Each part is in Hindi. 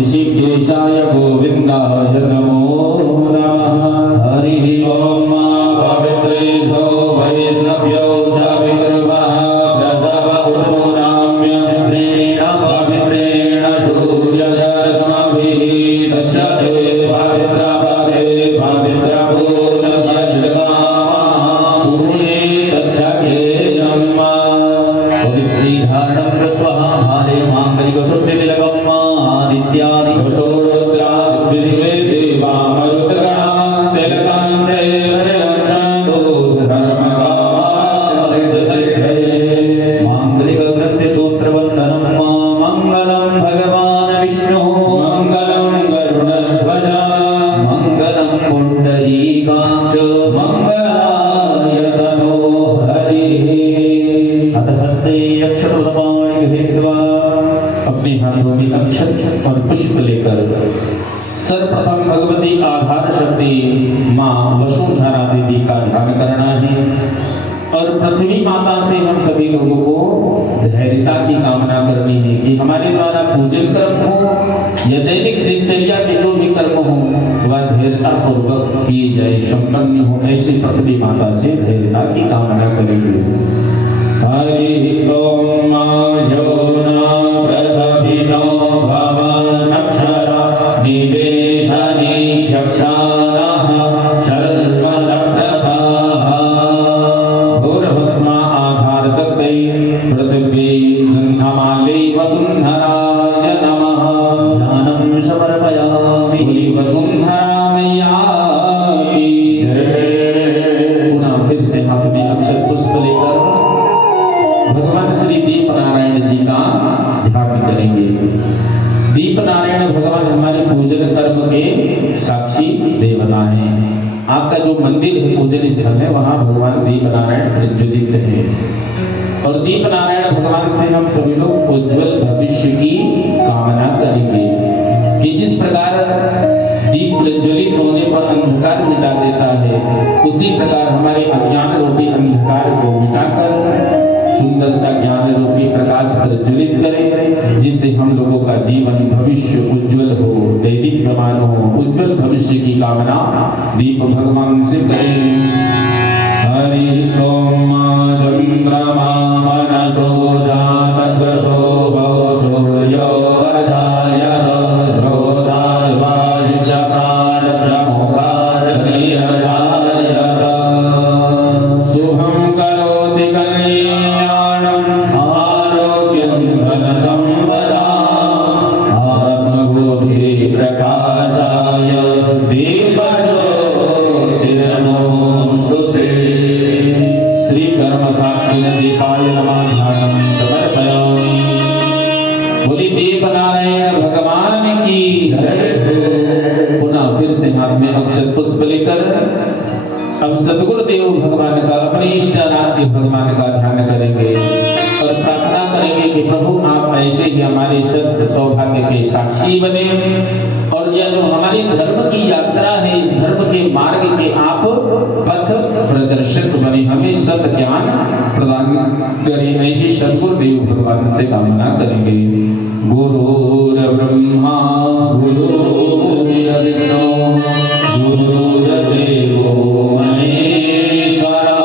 ऋषिकेशाय गोविंदाय नमो नमः। हरि ओम पवित्रेभ्यो वैष्णव्यो च पितृभ्यः प्रसवपूर्वनाम्य चित्रेण पवित्रेण सूर्यदर्शनभिः दश्यते पवित्रपदे पवित्रपूर्णसज्जकामपूर्णे तच्छकेयम्। पवित्रीधारणं कृत्वा भारे माङ्गलिकशुद्धितिलकम् आदित्यादि वसोरुद्रा विश्वे देवा मरुद्गणाः तिलकान्ते प्रयच्छन्तु धर्मकामाः सिद्धसिद्धये। माङ्गलिकग्रन्थिस्तोत्रवन्दनं मङ्गलं भगवान् विष्णुः मङ्गलं गरुडध्वज मङ्गलं पुण्डरीकाक्ष मङ्गलाय तनो हरिः। अथ हस्ते अक्षतपाणि गृहीत्वा अपने हाथों में अक्षत और पुष्प लेकर सर्वप्रथम भगवती आधार शक्ति माँ वसुंधरा देवी का ध्यान करना है और पृथ्वी माता से हम सभी लोगों को धैर्यता की कामना करनी है कि हमारे द्वारा पूजन कर्म हो या दैनिक दिनचर्या के जो भी कर्म हो वह धैर्यता पूर्वक किए जाए, संपन्न हो। ऐसी पृथ्वी माता से धैर्यता की कामना करेंगे। हरि ओम योना प्रथभिनो भवनक्षरा निवेशनि चक्षारः सर्वशब्दतः भूर्भस्मा आधार शक्ति पृथ्वी गन्धमाले वसुंधराय नमः। ज्ञानं समर्पयामि वसुंधरा मैया की जय। पुनः फिर से हाथ में अक्षत पुष्प लेकर भगवान श्री दीपनारायण जी का ध्यान करेंगे। दीपनारायण भगवान हमारे पूजन कर्म के साक्षी देवता हैं। आपका जो मंदिर है पूजन स्थल है वहाँ भगवान दीपनारायण प्रज्वलित है और दीपनारायण भगवान से हम सभी लोग उज्जवल भविष्य की कामना करेंगे कि जिस प्रकार दीप प्रज्वलित होने पर अंधकार मिटा देता है उसी प्रकार हमारे अज्ञान रूपी अंधकार को मिटाकर सुंदर सा ज्ञान रूपी प्रकाश प्रज्वलित करें, जिससे हम लोगों का जीवन भविष्य उज्जवल हो, दैदीप्यमान हो। उज्जवल भविष्य की कामना दीप भगवान से करें। हरि ओम चंद्रमा मनसो जातस्वशो भवसो यो वरजायत रोधास्वायुचकार प्रमुखार नीरजायत शुभं करोति कल्याणं आरोग्यं धनसम्पदाम् आत्मबोधि प्रकाशाय दीपज्योतिर्नमोऽस्तुते। श्री कर्मसाक्षिणे दीपाय नमः। ध्यानं समर्पयामि। बोली दीपनारायण भगवान की जय। पुनः फिर से हाथ में अक्षत पुष्प लेकर अब सद्गुरुदेव भगवान का, अपने इष्ट आराध्य भगवान का ध्यान करेंगे और प्रार्थना करेंगे कि प्रभु आप ऐसे ही हमारे सत्य सौभाग्य के साक्षी बने और यह जो हमारी धर्म की यात्रा है इस धर्म के मार्ग के आप पथ प्रदर्शक बने, हमें सत्य ज्ञान प्रदान करें। ऐसी सद्गुरुदेव भगवान से कामना करेंगे। गुरुर्ब्रह्मा गुरुर्विष्णु गुरुर्देवो महेश्वरा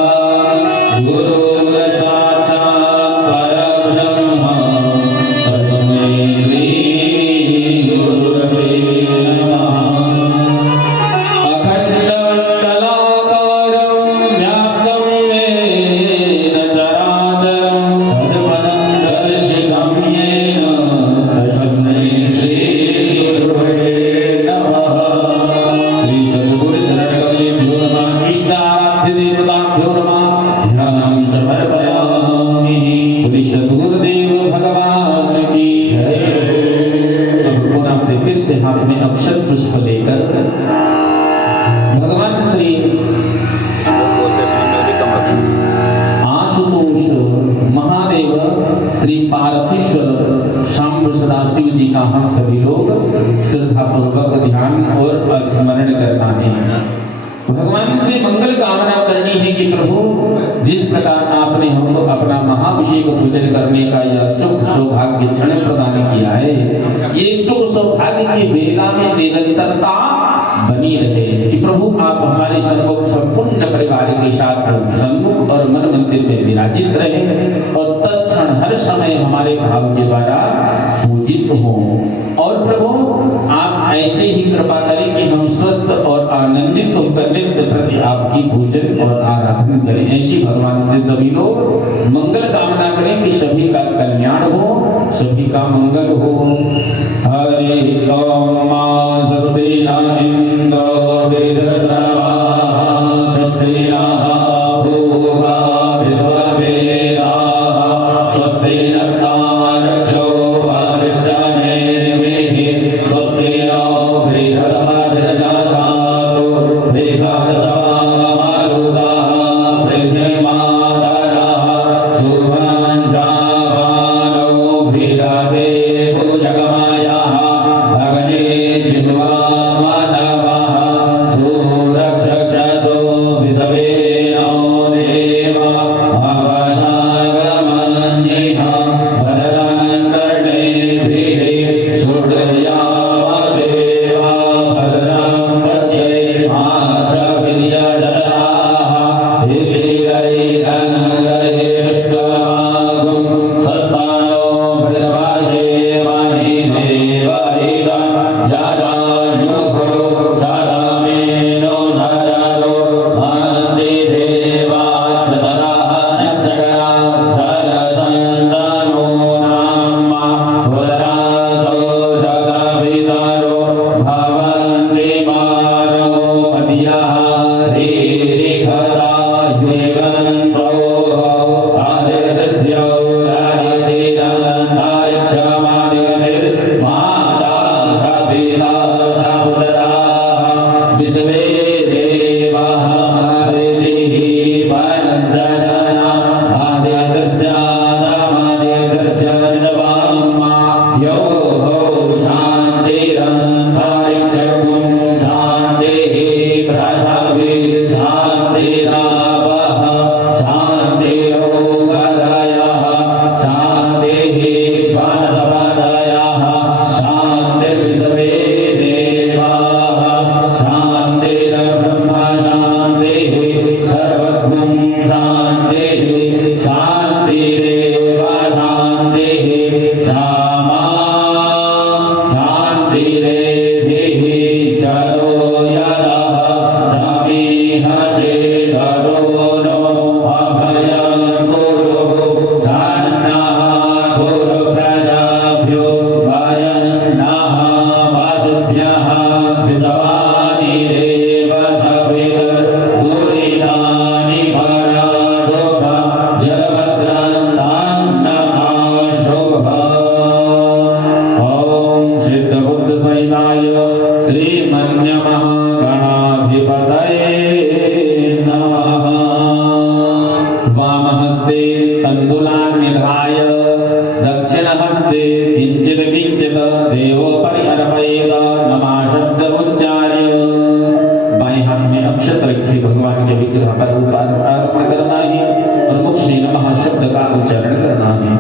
गुरुर्साक्षात् परब्रह्म तस्मै श्री गुरुवे नमः। अखण्डमण्डलाकारं व्याप्तं येन चराचरं तत्पदं दर्शितं येन तस्मै श्री गुरुवे नमः। श्री सद्गुरु चरण कमलेभ्यो नमः। इष्टाराध्य देवताभ्यो नमः। ध्यानं समर्पयामि। बोले सद्गुरुदेव भगवान की जय। अब पुनः से फिर से हाथ में अक्षत पुष्प लेकर भगवान श्री आशुतोष महादेव श्री पार्थेश्वर शांब सदाशिव जी का हम सभी लोग श्रद्धा पूर्वक ध्यान और स्मरण करना है। भगवान से मंगल कामना करनी है कि प्रभु जिस प्रकार आपने हमको अपना महाभिषेक पूजन करने का यह सुख सौभाग्य क्षण प्रदान किया है, ये सुख सौभाग्य की वेला में निरंतरता बनी रहे कि प्रभु आप हमारे सम्मुख संपूर्ण परिवार के साथ सम्मुख और मन मंदिर में विराजित रहे और तत्क्षण हर समय हमारे भाव के द्वारा पूजित हो। और प्रभु आप ऐसे ही कृपा करें कि हम स्वस्थ और आनंदित होकर नित्य प्रति आपकी पूजन और आराधना करें। ऐसी भगवान से सभी लोग मंगल कामना करें कि सभी का कल्याण हो, सभी का मंगल हो। हरे ओम स्वस्ति न इंद्रो वेदस्रवाः स्वस्ति नः भूगा विश्ववेदाः स्वस्ति नस्तारक्षो वरिष्ठनेमिः स्वस्ति नो बृहस्पतिर्दधातु बृहस्पतिर्मरुतः पृथ्वीमातरः शुभं जावानो भिदते भुजगमयः अग्ने जिह्वा मानवः सुरक्षसो विषवेनो देव अवसागमन्यः भद्रं कर्णेभिः शृणुयामदेव भद्रं पश्येमाक्षभिर्यजत्राः स्थिरैरङ्गैर्ष्टवागुं सस्तानो भद्रवाजेमहि देवहितं जडायुः शतमेनो शरदो अन्ति देवात्मतः नक्षत्रात् शरदन्तनो नाम पुरासो जगविदरो भवन्ति मानवपतियः रीरिखरा युगन्तो आदित्यो राजतिरन्तरिक्षमादिनिर्माता सपिता सपुत्राः विश्वे देवाः मरीचिः पञ्चजना आदित्यजातमादित्यजन्ममा यो हो शान्तिरन्तरिक्षं शान्तिः पृथिवी शान्तिरापः शान्तिरोगदयः शान्तिः वनस्पतयः शान्तिर्विश्वे देवाः शान्तिर्ब्रह्म शान्तिः सर्वगुं शान्तिः शान्तिरेव शान्तिः सामा शान्तिरेभिः चलो यदः समीहसे करो नो अभयं कुरु सन्नः कुरु प्रजाभ्यो भयं नः वासुभ्यः विश्वानि देव सवितुर्दुरितानि पराशुभा जलभद्रान्तान्नः ॐ सिद्धबुद्धसहिताय श्रीमन्यमहागणाधिपतये नमः। वामहस्ते तण्डुलान् निधाय दक्षिणहस्ते किञ्चित् किञ्चित् देवोपरि अर्पयेत् नमः शब्द उच्चार्य। बाएं हाथ में अक्षत रखिए, भगवान के विग्रह पर अर्पण करना है और मुख से नमः शब्द का उच्चारण करना है।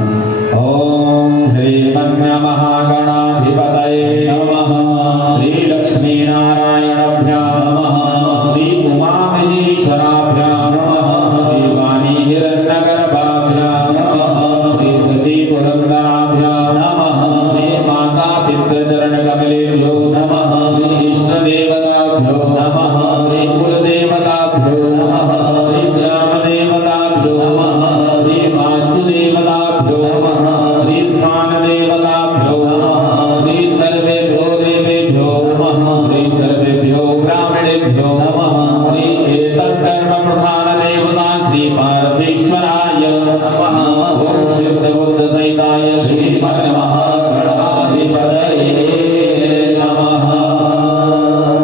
ओम श्रीमन्यमहागणाधिपतये नमः। श्री लक्ष्मी नारायणाभ्यां नमः। श्री उमामहेश्वराभ्यां नमः। श्री वाणी हिरण्यगर्भाभ्यां नमः। श्री सची पुरन्दराभ्यां नमः। श्री माता पितृचरणकमलेभ्यो नमः। श्री इष्टदेवताभ्यो नमः। श्री कुलदेवताभ्यो नमः। श्री ग्रामदेवताभ्यो नमः। श्री वास्तुदेवताभ्यो नमः। श्री स्थानदेवताभ्यो नमः। श्री सर्वेभ्यो देवेभ्यो नमः। श्री सर्वेभ्यो ब्राह्मणेभ्यो नमः। श्री एतत्कर्म प्रधान देवता श्री पार्थेश्वराय नमः। ओम सिद्धबुद्धसहिताय श्रीमन्महागणाधिपतये नमः।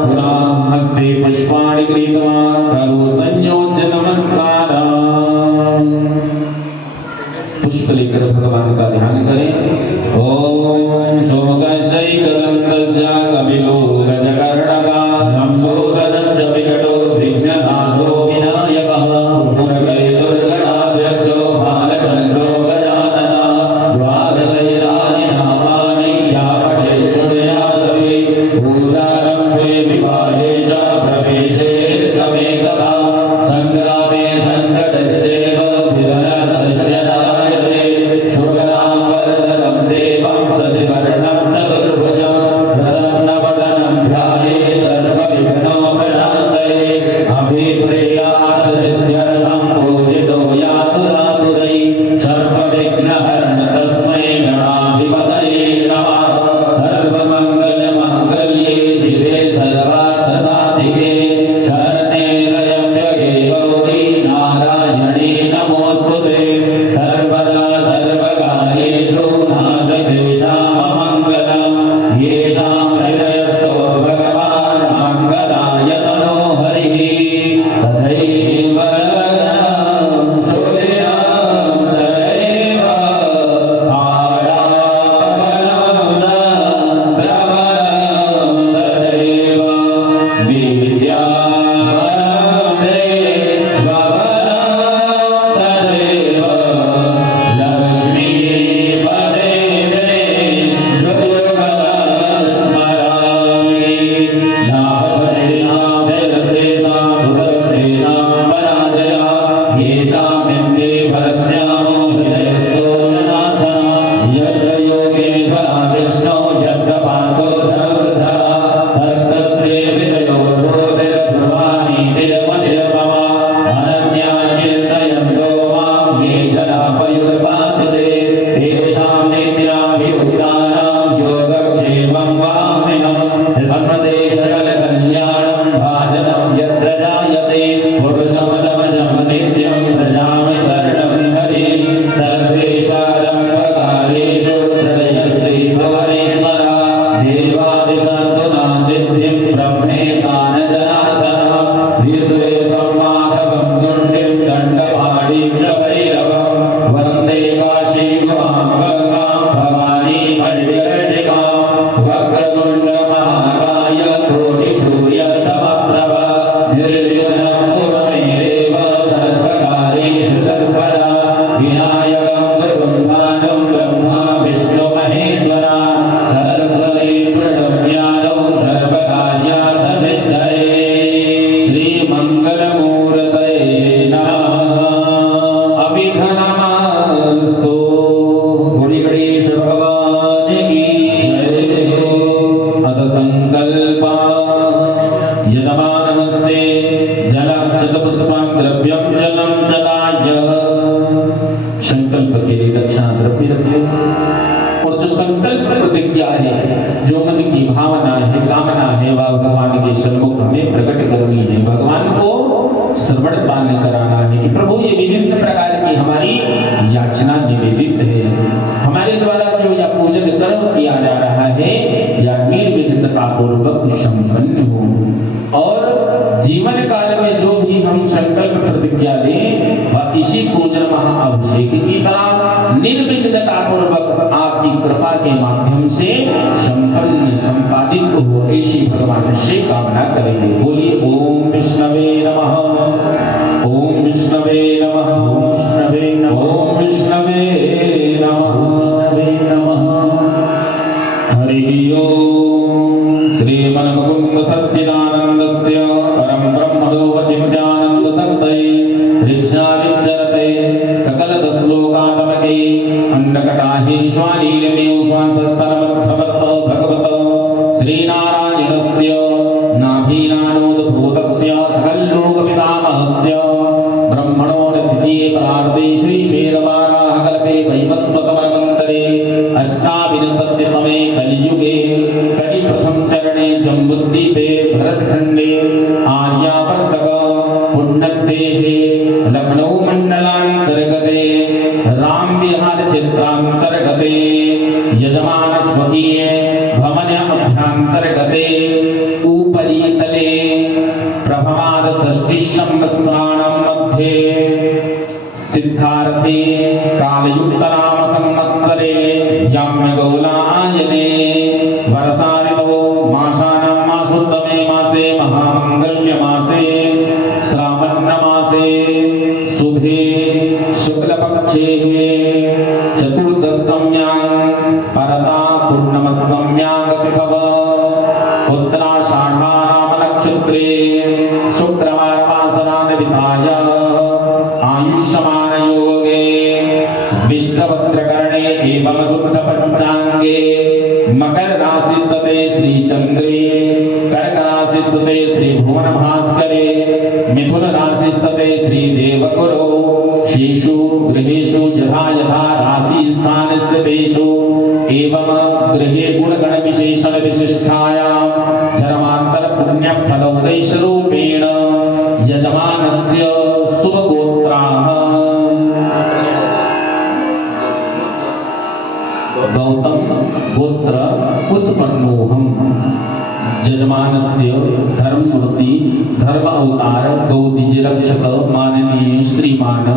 पुनः हस्ते पुष्पाणि गृहीत्वा करो संयोज्य नमस्कारः। पुष्प लेकर भगवान का ध्यान करें। शुक्लांबरधरं देवं शशिवर्णं चतुर्भुजं प्रसन्नवदनं ध्यायेत् सर्वविघ्नोपशान्तये अभिप्रेयार्थसिद्ध्यर्थं पूजितो यासुरासुरैः सर्वविघ्नहरं तस्मै गणाधिपतये नमः सर्वमङ्गलमाङ्गल्ये शिवे सर्वार्थसाधिके शरण्ये त्र्यम्बके गौरी नारायणी नमोऽस्तुते सर्वदा सर्वकार्येषु नास्ति मङ्गलम् येषां हृदयस्थो भगवान् मङ्गलाय तनो हरिः तथैव सूर्यं तथैव आरावणं चन्द्रवनं तथैव विद्यावनं देववनं तथैव लक्ष्मीपदे मे हृदयकमलं स्मरामि नाभवतेषां जयतेषां भुवस्तेषां पराजया येषां बिन्दे भरस्यामो हृदयस्थो जनार्दन यत्र योगेश्वरा विष्णो यत्र पार्थो धनुर्धरः तत्तस्ते विजयो भूतिर्ध्रुवानि निर्मनिर्मम अनन्या चिन्तयन्तो मां ये जनापयुर्वासिते येषां नित्याभियुक्तानां योगक्षेमं वाम्यहम् अस्मदे सकलकल्याणं भाजनं यत्र जायते पुरुषमदमजं नित्यं भजामि शरणं हरिं सर्वेषारम्भकालेषु हृदयस्ते भुवनेश्वरा देवादिसन्तुना सिद्धिं ब्रह्मेशान जनार्दन विश्वे सम्माधवं तुण्डिं दण्डपाणिं च भैरवं वन्दे काशी गुहां गङ्गां भवानीं मणिविरटिकां वक्रतुण्डमहाकाय कोटिसूर्यसमप्रभ निर्विघ्नं कुरुमेदेव सर्वकार्येषु सर्वदा विनायकं वरुन्धानं ब्रह्मा विष्णु महेश्वरा सरस्वती प्रणम्यानो सर्वकार्यार्थसिद्धये श्रीमङ्गलमूर्तये नमः अभिघनमस्तु गुणि गणेश भगवान की जय अथ संकल्पा यजमानहस्ते जलं चतुष्पं द्रव्यं जलं चदाय संकल्प के लिए दक्षिणा द्रव्य रखिए और जो संकल्प प्रतिज्ञा है जो मन की भावना है कामना है वह भगवान के सन्मुख में प्रकट करनी है भगवान को श्रवण पान कराना है कि प्रभु ये विभिन्न प्रकार की हमारी याचना निवेदित है हमारे द्वारा जो यह पूजन कर्म किया जा रहा है या निर्विघ्नता पूर्वक संपन्न हो और जीवन काल में जो भी हम संकल्प प्रतिज्ञा लें वह इसी पूजन महाअभिषेक की तरह निर्विघ्नता पूर्वक आपकी कृपा के माध्यम से संपन्न संपादित हो ऐसी भगवान से कामना करेंगे बोलिए ओम विष्णवे नमः ओम विष्णवे नमः ओम विष्णवे नमः ओम विष्णवे नमः विष्णवे नमः हरि ओम श्रीमन्मुकुन्द सच्चिदानन्दस्य परम ब्रह्मणो वचित्यानन्द सत्तये ऋक्षाविचरते सकल श्लोकात्मके अंडकटाहे स्वानीलमेव श्वासस्तनमध्यवर्त भगवत श्रीनारायणस्य नाभीनानोद्भूतस्य सकल्लोकपितामहस्य ब्रह्मणो द्वितीये परार्धे श्रीश्वेतवाराह कल्पे वैवस्वतमन्वन्तरे अष्टाविंशतितमे कलियुगे कलिप्रथम चरणे जम्बुद्वीपे भरतखण्डे आर्यावर्तक पुण्यदेशे लखनऊ मण्डलान्तर्गते रामविहार क्षेत्रान्तर्गते यजमान स्वकीय भवनाभ्यन्तर्गते उपरि तले प्रभवाद षष्ठी संवत्सराणां मध्ये सिद्धार्थे कालयुक्तनाम संवत्सरे याम्यगौलायने वर्षा ऋतौ मासानां मासोत्तमे मासे महामङ्गल्य मासे श्रावण मासे शुभे शुक्लपक्षे चतुर्दश्यां परता पूर्णमस्यां तिथव उत्तराषाढानाम नक्षत्रे शुक्रवारवासरान् विधाय आयुष्मान योगे विष्णुभद्रकर्णे एव एवं शुद्ध पंचांगे मकर राशि स्थिते श्री चंद्रे कर्क राशि स्थिते श्री भुवन भास्करे मिथुन राशि स्थिते श्री देवगुरु शेषु गृहेषु यथा यथा राशि स्थान स्थितेषु एवं गृहे गुणगण विशेषण विशिष्टायां धर्मांतर पुण्य फलोदय स्वरूपेण यजमानस्य शुभ गोत्राः गौतम गोत्र उत्पन्नोहम यजमानस्य धर्ममूर्ति धर्म अवतार गौदीज रक्षक माननीय श्रीमान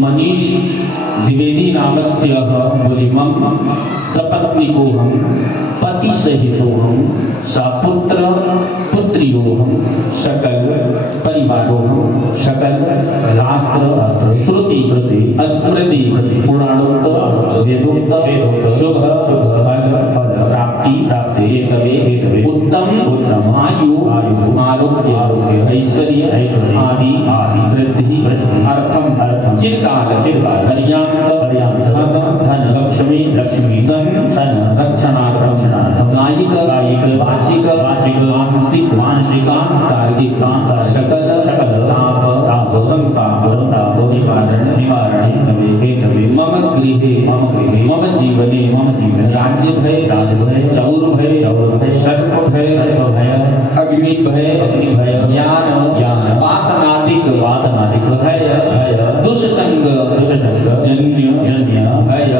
मनीष द्विवेदी नामस्य बुलिमं सपत्निकोहम पति सहितोहम सपुत्र पुत्रियोहम सकल परिवारोहम सकल शास्त्र श्रुति स्मृति पुराणोक्त वेदोक्त शुभ फल प्राप्ति हेतवे उत्तम आयु आरोग्य ऐश्वर्य आदि वृद्धि अर्थम चिरकाल पर्याप्त धन लक्ष्मी सन रक्षणार्थम कायिक वाचिक मानसिक सांसारिक सकल ताप संताप निवारण हेतवे मम गृहे मम जीवने राज्य भय चौर भय सर्प भय अग्नि भय ज्ञान वातनादिक भय दुष्संग जन्य भय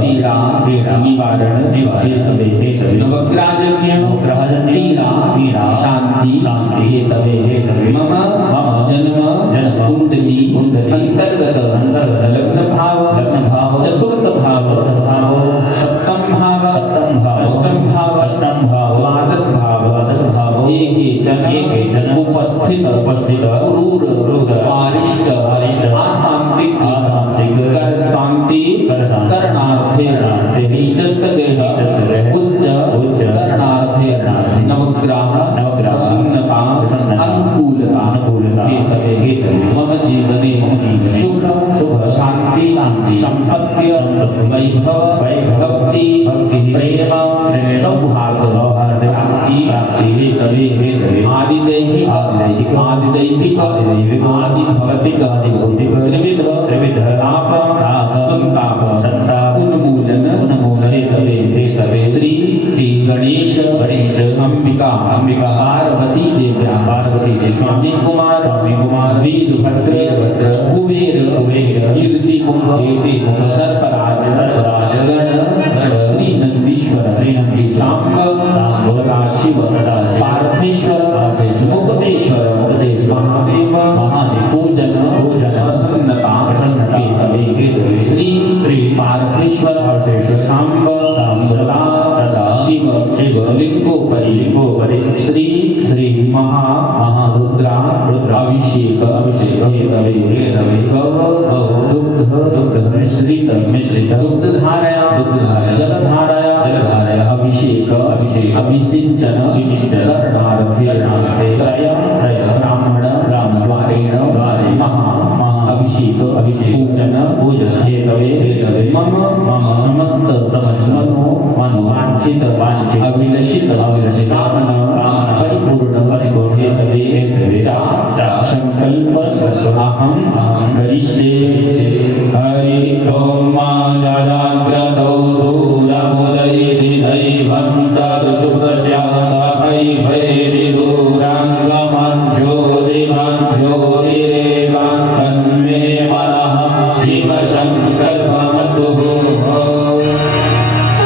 पीड़ा निवारण हेतवे नवग्रहजन्य पीड़ा शांति हेतवे मम जन्म कुंडली अंतर्गत लग्न भाव चतुर्थ भाव सप्तम भाव अष्टम भाव द्वादश भाव एकेचन उपस्थित क्रूर आरिष्ट अशांतिक कर शांति करणार्थे नीचस्थ ग्रह उच्च करणार्थे नवग्रह प्रसन्नता अनुकूलता हेतवे मम जीवने सुख शांति संपत्ति वैभव भक्ति प्रेम सौभाग्य प्राप्ति हेतवे आदिदैहिक आदिभौतिक त्रिविध ताप संताप उन्मूलन हेतवे श्री गणेश अंबिका पार्वती देव्या स्वामी कुमार वीरभद्र कुबेर कीर्ति मुख सर्पराज गण श्री नंदीश्वर शांब सदाशिव पार्थेश्वर मुक्तेश्वर महादेव पूजन प्रसन्नता हेतवे श्री पार्थेश्वर शांब सदा शिव लिंगोपरि श्री महारुद्रा अभिषेक हेतवे गौ दुग्ध मिश्रित दुग्धधारया जलधारया अभिषेक अभिषिंचन करणार्थे त्रय ब्राह्मण द्वारेण महा अभिषेक पूजन हेतवे मम समस्त मनो वांछित अभिलषित कामना परिपूर्ण हेतवे संकल्प अहम करिष्ये हरि ओम मा जाग्रतो दूरमुदयति दैवं तदसुतस्यासभै भैरिदूराङ्गमञ्ज्योतिरेवां तन्मे मनः शिवसङ्कल्पमस्तु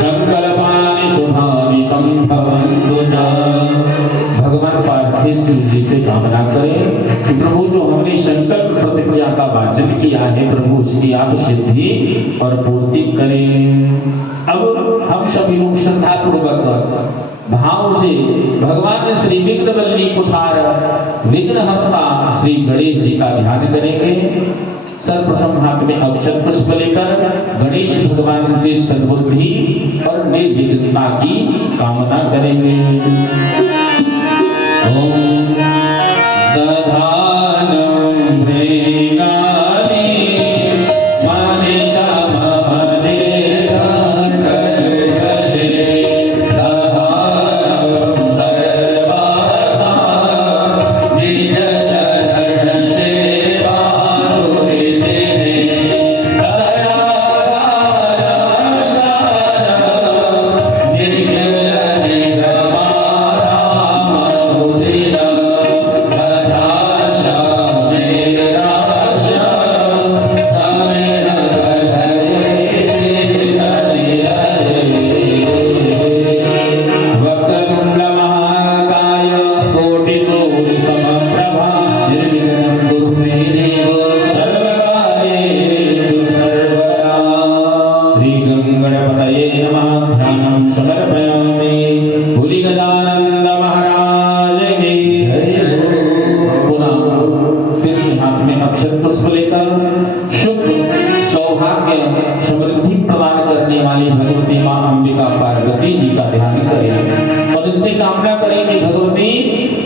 संकल्पानि शुभानि संभवन्तु च। भगवान पार्थेश्वर जी से कामना करें कि प्रभु जो हमने संकल्प प्रतिज्ञा का वाचन किया है प्रभु उसकी आप सिद्धि और पूर्ति करें। अब हम सभी लोग श्रद्धा पूर्वक भाव से भगवान श्री विघ्नवल्ली कुठार विघ्नहर्ता श्री गणेश जी का ध्यान करेंगे। सर्वप्रथम हाथ में अक्षत पुष्प लेकर गणेश भगवान से सद्बुद्धि और निर्विघ्नता की कामना करेंगे। ओम दधानं भेगानि मनीषा गणपतये नमः ध्यानं समर्पयामि। बोली गजानंद महाराज की जय। पुनः फिर से हाथ में अक्षत पुष्प लेकर शुभ सौभाग्य समृद्धि प्रदान करने वाली भगवती माँ अंबिका पार्वती जी का ध्यान करें और इनसे कामना करें कि भगवती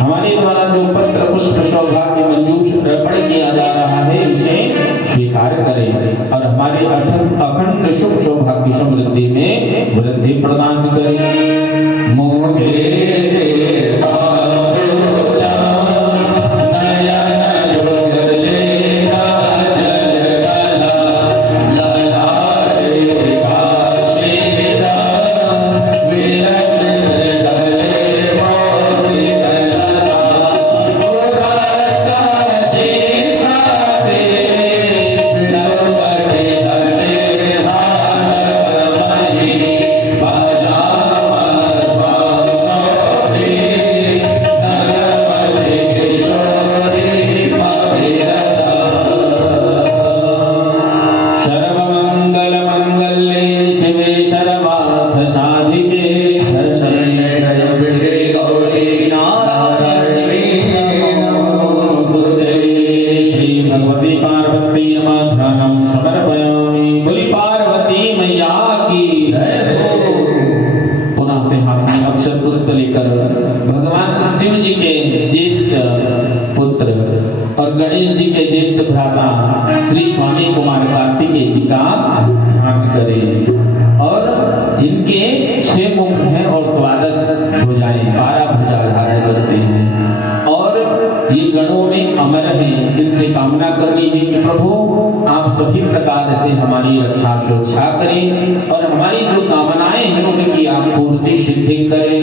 हमारे द्वारा जो पत्र पुष्प सौभाग्य मंजूष अर्पण किया जा रहा है इसे स्वीकार करें और हमारे अखंड शुभ सौभाग्य समृद्धि में वृद्धि प्रदान करें। गणेश जी के ज्येष्ठ भ्राता श्री स्वामी कुमार कार्तिकेय जी का ध्यान करें और इनके 6 मुख हैं और 12 भुजाएं 12 भुजा धारण करते हैं और ये गणों में अमर हैं। इनसे कामना करनी है कि प्रभु आप सभी प्रकार से हमारी रक्षा सुरक्षा करें और हमारी जो कामनाएं हैं उनकी आप पूर्ति सिद्धि करें।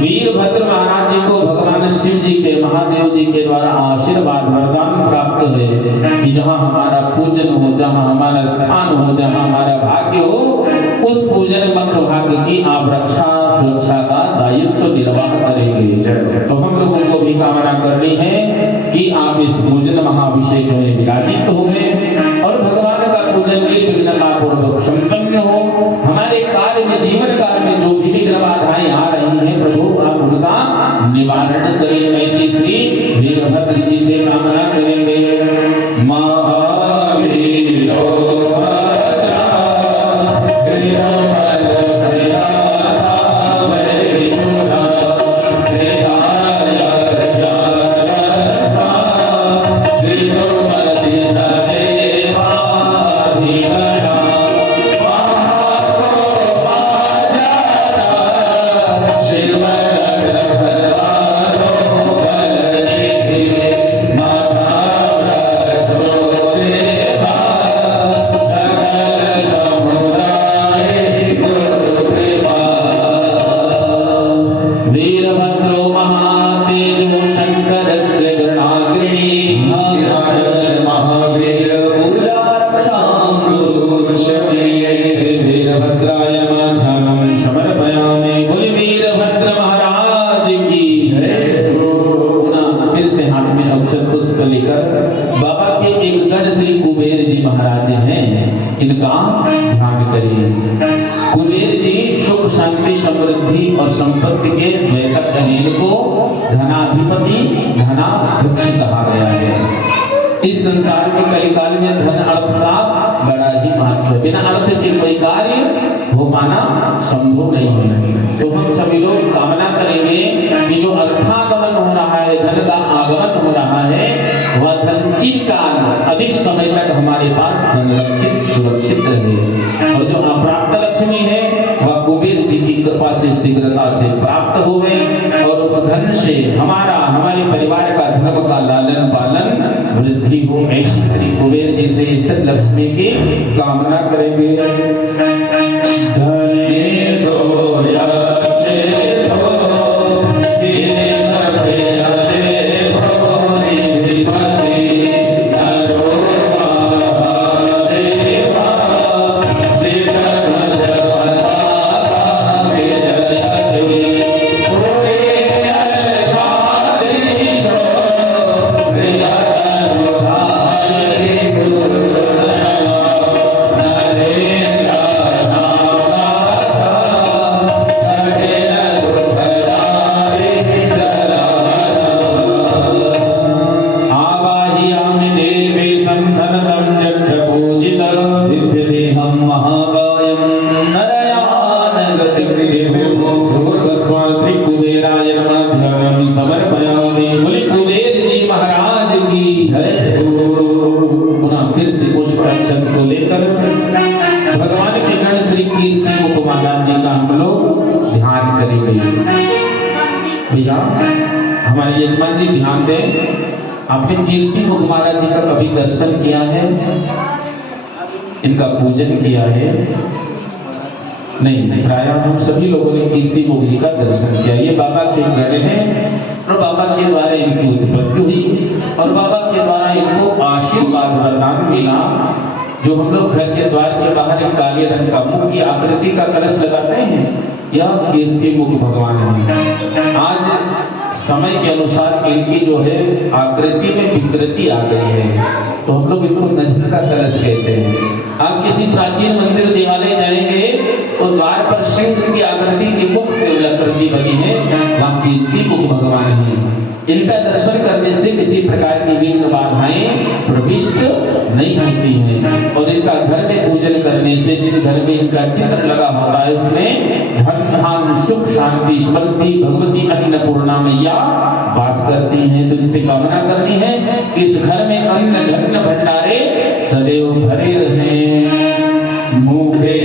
वीरभद्र महाराज जी को भगवान शिव जी के महादेव जी के द्वारा आशीर्वाद वरदान प्राप्त है कि जहाँ हमारा पूजन हो, जहाँ हमारा स्थान हो, जहाँ हमारा भाग्य हो, उस पूजन मख भाग्य की आप रक्षा सुरक्षा का दायित्व निर्वाह करेंगे। तो हम लोगों को भी कामना करनी है कि आप इस पूजन महाअभिषेक में विराजित होंगे और भगवान का पूजन निर्विघ्नता पूर्वक संपन्न हो। हमारे कार्य में जीवन काल में जो भी विघ्न बाधाएं आ रही हैं प्रभु आप उनका निवारण करें। ऐसी श्री वीरभद्र जी से कामना करेंगे। इनका ध्यान करिए। कुबेर जी सुख शांति समृद्धि और संपत्ति के द्वैतक अनिल को धनाधिपति धनाध्यक्ष कहा गया है। इस संसार में कलिकाल में धन अर्थ का बड़ा ही महत्व है। बिना अर्थ के कोई कार्य हो पाना संभव नहीं है। तो हम सभी लोग कामना करेंगे कि जो अर्थागमन हो रहा है, धन का आगमन हो रहा है, वह धन चिरकाल अधिक समय तक हमारे पास संरक्षित सुरक्षित रहे और जो अप्राप्त लक्ष्मी है वह कुबेर जी की कृपा से शीघ्रता से प्राप्त हो गए और उस धन से हमारे परिवार का धर्म का लालन पालन वृद्धि हो। ऐसी श्री कुबेर जी से स्थित लक्ष्मी की कामना करेंगे। धने सोया भैया हमारे यजमान जी ध्यान दें। आपने कीर्ति मुख महाराज जी का कभी दर्शन किया है? इनका पूजन किया है? नहीं, प्रायः हम सभी लोगों ने कीर्ति मुख जी का दर्शन किया। ये बाबा के गण हैं और बाबा के द्वारा इनकी उत्पत्ति हुई और बाबा के द्वारा इनको आशीर्वाद वरदान मिला। जो हम लोग घर के द्वार के बाहर एक काले रंग का मुख की आकृति का कलश लगाते हैं, यह कीर्ति मुख भगवान है। आज समय के अनुसार इनकी जो है आकृति में विकृति आ गई है, तो हम लोग इनको नजर का कलश कहते हैं। आप किसी प्राचीन मंदिर देवालय जाएंगे तो द्वार पर सिंह की आकृति की मुख आकृति बनी है, वह कीर्ति मुख भगवान है। इनका दर्शन करने से किसी प्रकार की विघ्न बाधाएं प्रविष्ट नहीं होती हैं और इनका घर में पूजन करने से जिन घर में इनका चित्र लगा होता है उसमें धन धान सुख शांति समृद्धि भगवती अन्नपूर्णा मैया वास करती हैं। तो इनसे कामना करनी है कि इस घर में अन्न धन भंडारे सदैव भरे रहें। मुखे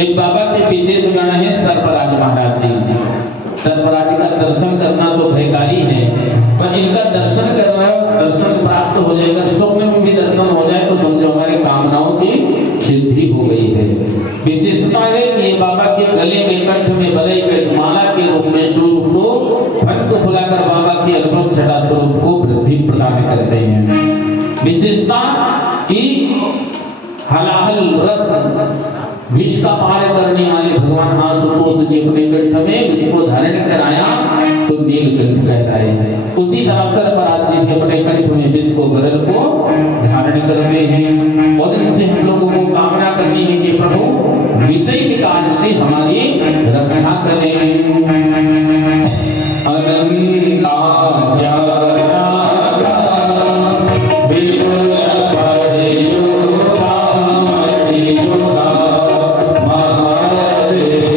एक बाबा के विशेष गण है सर्पराज महाराज जी। सर्पराज का दर्शन करना तो भयकारी है, पर इनका दर्शन करना दर्शन प्राप्त हो जाएगा, स्वप्न में भी दर्शन हो जाए तो समझो हमारी कामनाओं की सिद्धि हो गई है। विशेषता है कि ये बाबा के गले में कंठ में बधाई के माला के रूप में स्वरूप को फन को फुलाकर बाबा की अद्भुत छटा स्वरूप को वृद्धि प्रदान करते हैं। विशेषता की हलाहल रस विष का पार करने वाले भगवान आशुतोष जी अपने कंठ में विष को धारण कराया तो नीलकंठ कहलाए हैं। उसी तरह सर्पराज जी भी अपने कंठ में विष को गरल को धारण करते हैं और इनसे हम लोगों को कामना करनी है कि प्रभु विषय के काल से हमारी रक्षा करें। अनंता महादेव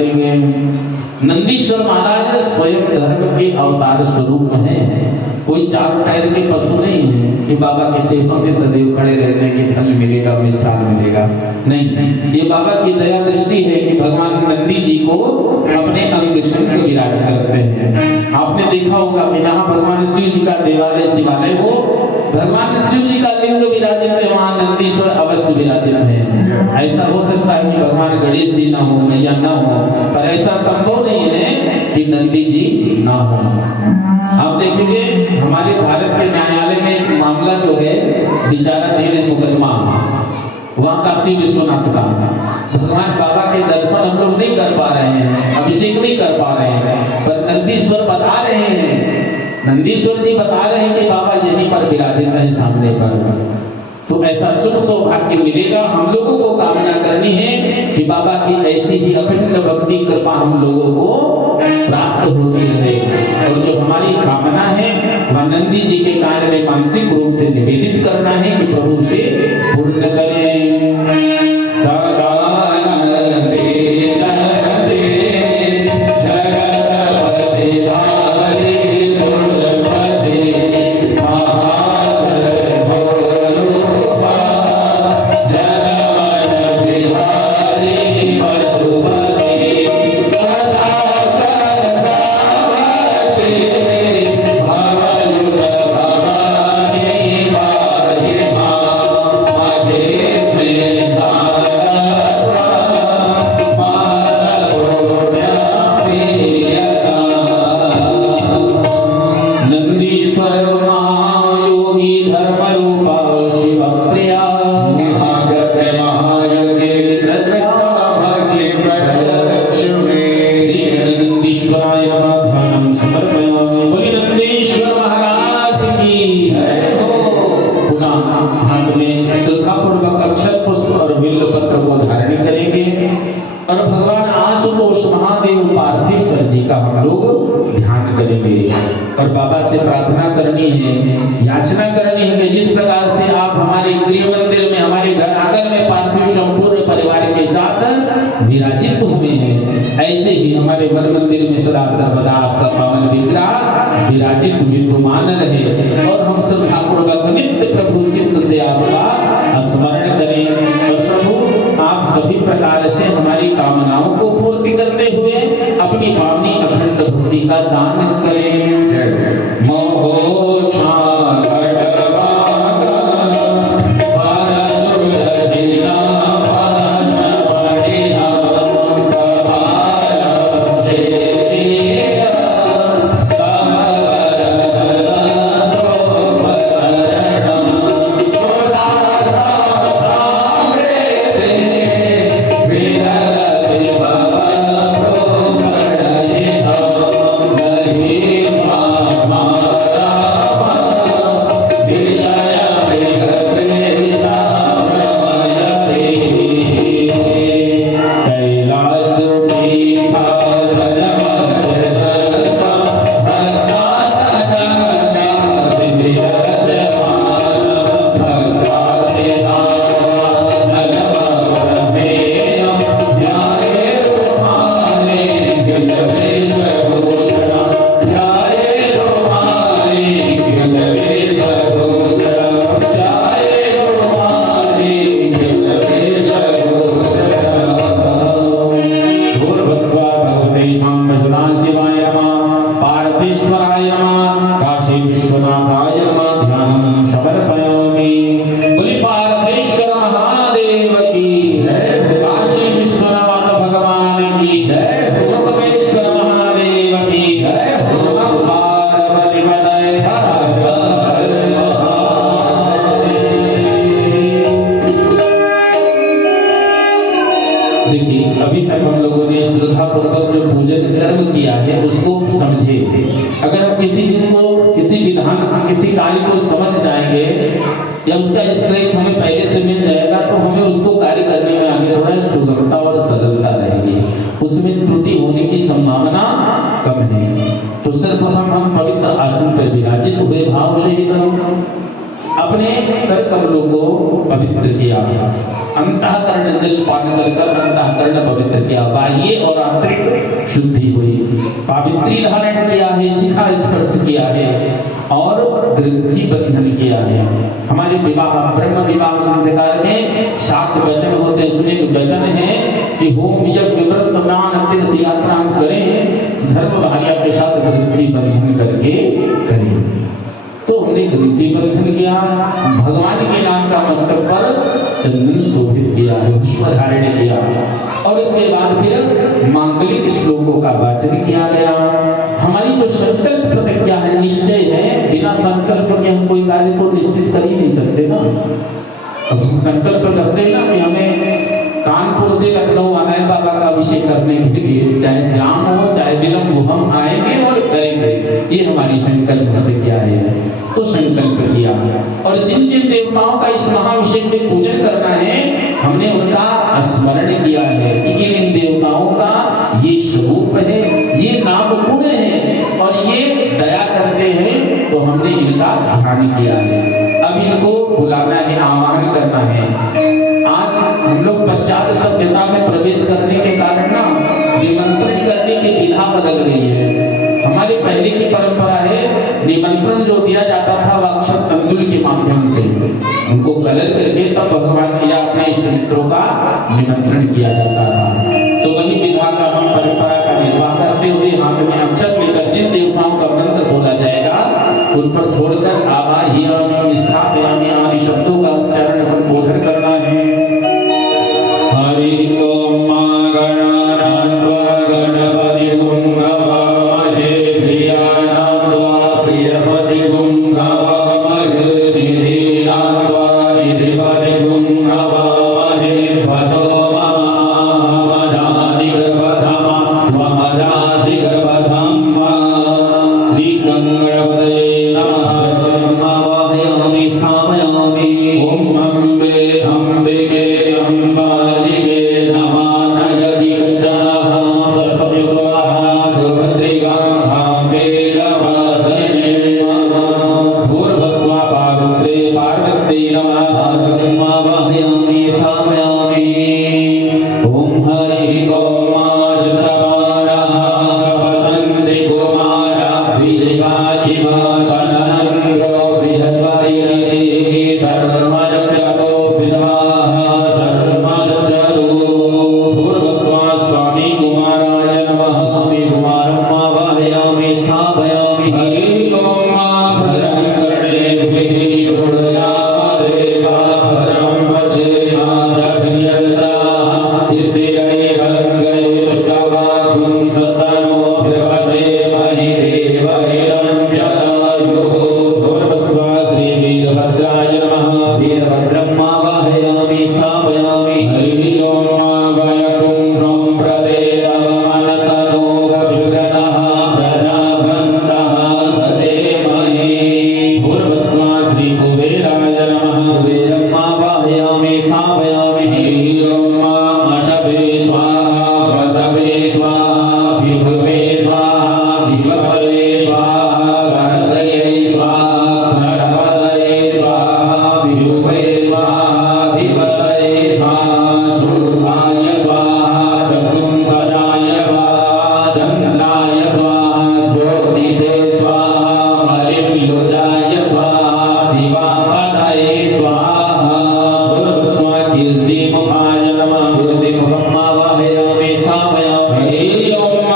करेंगे। नंदीश्वर महाराज स्वयं धर्म के अवतार स्वरूप हैं। कोई चार पैर के पशु नहीं है कि बाबा की सेवा में सदैव खड़े रहते हैं कि फल मिलेगा, मिष्ठान मिलेगा। नहीं, ये बाबा की दया दृष्टि है कि भगवान नंदी जी को अपने अंग शंख विराजित करते हैं। आपने देखा होगा कि जहाँ भगवान शिव जी का देवालय शिवालय हो, भगवान शिव जी का लिंग विराजित है, वहाँ नंदीश्वर अवश्य विराजित है। ऐसा हो सकता है कि भगवान गणेश जी ना हो, मैया ना हो, पर ऐसा संभव नहीं है कि नंदी जी ना हो। आप देखेंगे हमारे भारत के न्यायालय में एक मामला जो है विचारा देन है मुकदमा, वहाँ काशी विश्वनाथ का। भगवान बाबा के दर्शन हम लोग नहीं कर पा रहे हैं, अभिषेक नहीं कर पा रहे हैं, पर नंदीश्वर बता रहे हैं, नंदीश्वर जी बता रहे हैं कि बाबा यहीं पर विराजित है सामने पर। तो ऐसा शुभ सौभाग्य मिलेगा। हम लोगों को कामना करनी है कि बाबा की ऐसी ही अखंड भक्ति कृपा हम लोगों को प्राप्त होती रहे। और जो हमारी कामना है वह नंदी जी के कार्य में मानसिक रूप से निवेदित करना है कि प्रभु उसे पूर्ण करें। सदा और बाबा से प्रार्थना करनी है, याचना करनी है कि जिस प्रकार से आप हमारे गृह मंदिर में, हमारे घर आंगन में पार्थिव संपूर्ण परिवार के साथ विराजित हुए हैं, ऐसे ही हमारे वन मंदिर में सदा सर्वदा आपका पावन विग्रह विराजित विद्यमान रहे और हम श्रद्धापूर्वक नित्य प्रभु चित्त से आपका स्मरण करें। और प्रभु आप सभी प्रकार से हमारी कामनाओं को पूर्ति करते हुए अपनी भावनी अखंड भक्ति का दान करें। या उसका स्ट्रेच हमें पहले से मिल जाएगा तो हमें उसको कार्य करने में आगे थोड़ा सुगमता और सरलता रहेगी, उसमें त्रुटि होने की संभावना कम है। तो सर्वप्रथम हम पवित्र आसन पर विराजित हुए भाव से ही अपने कर कमलों को पवित्र किया। अंतःकरण जल पान कर अंतःकरण पवित्र किया, बाह्य और आंतरिक शुद्धि हुई, पवित्री धारण किया है, शिखा स्पर्श किया है और ग्रंथि बंधन किया है। हमारे विवाह ब्रह्म विवाह संस्कार में 7 वचन होते, इसमें एक वचन है कि होम यज्ञ व्रत दान तीर्थ यात्रा हम करें, धर्म भार्या के साथ ग्रंथि बंधन करके करें। तो हमने ग्रंथि बंधन किया, भगवान के नाम का मस्तक पर चंदन शोभित किया है, पुष्प धारण किया और इसके बाद फिर मांगलिक श्लोकों का वाचन किया गया। हमारी जो संकल्प प्रतिज्ञा है, निश्चय है, बिना संकल्प के हम कोई कार्य को निश्चित कर ही नहीं सकते ना। अब हम संकल्प करते हैं ना कि हमें कानपुर से लखनऊ आना है बाबा का अभिषेक करने के लिए, चाहे जाम हो चाहे विलंब हो, हम आएंगे और करेंगे, ये हमारी संकल्प प्रतिज्ञा है। तो संकल्प किया और जिन जिन देवताओं का इस महाअभिषेक में पूजन करना है, हमने उनका स्मरण किया है कि इन देवताओं का ये स्वरूप है, ये नाम गुण है और ये दया करते हैं, तो हमने इनका ध्यान किया है। अब इनको बुलाना है, आह्वान करना है। आज हम लोग पश्चात सभ्यता में प्रवेश करने के कारण ना निमंत्रण करने की विधा बदल गई है। हमारे पहले की परंपरा है, निमंत्रण जो दिया जाता था वह अक्षत तंदुल के माध्यम से, उनको कलर करके तब भगवान या अपने इष्ट मित्रों का निमंत्रण किया जाता था। तो वही विधा का हम परंपरा का निर्वाह करते हुए हाथ में अक्षत लेकर जिन देवताओं का मंत्र बोला जाएगा उन पर छोड़कर आवाहयामि स्थापयामि आदि शब्दों का उच्चारण संबोधन करना है। हरि ओम गणानात्वा गणपतिगुं हवामहे प्रियाणात्वा प्रियपतिगुं हवामहे निधीनात्वा निधिपतिगुं हवामहे वसो ममामजाति गर्भधमा त्वमजासि गर्भधम्मा श्री गणपतये नमः। आवाहयामि स्थापयामि ओम अम्बे अम्बिके अम्बालिके नमानयति कश्चनः सरस्वतीयुक्तः सुभद्रिकां वेदवासिने भूर्भुवस्सुवः पार्वत्यै पार्वत्यै नमः। पार्वतीम् आवाहयामि स्थापयामि ओम हरिः ओम आजुतवानः सपतन्ति कुमाराभिषेकाजिमातनन्दो बृहस्पतिरतिः सर्वमरक्षतो विस्वाहा सर्वमरक्षतो। भूर्भुवस्सुवः स्वामी कुमाराय नमः। स्वामी कुमारम् आवाहयामि स्थापयामि। हरिः ओम भद्रं कर्णेभिः शृणुयामदेवाः भद्रं पश्येमाक्षभिर्यजत्राः स्थिरैरङ्गैः पुष्टवाग्गुंसस्तनोभिर्वसेमहि देवहिरं जदायुः। भूर्भुवस्सुवः श्रीवीरभद्राय नमः। वीरभद्रम् आवाहयामि स्थापयामि। हरिः ओम वयकुंसं प्रदेतवमनतनोगविव्रतः प्रजाभन्तः सचेमहि। भूर्भुवस्सुवः श्रीकुबेराय नमः। कुबेरम् आवाहयामि स्थापयामि। हरिः ओम अशवे स्वाहा वसवे स्वाहा विभुवे स्वाहा विभवे स्वाहा गणश्रये स्वाहा गणपतये स्वाहा विभुवे स्वाहा धिपतये स्वाहा शूर्भाय स्वाहा शकुंसजाय स्वाहा चन्द्राय स्वाहा ज्योतिषे स्वाहा मलिम्लोचाय स्वाहा दिवापतये स्वाहा। भूर्भुवस्सुवः कीर्तिमुखाय नमः। कीर्तिमुखम् आवाहयामि स्थापयामि। हरिः ओम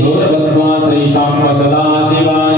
भूर्भुवः श्री शाम्ब सदा शिवाय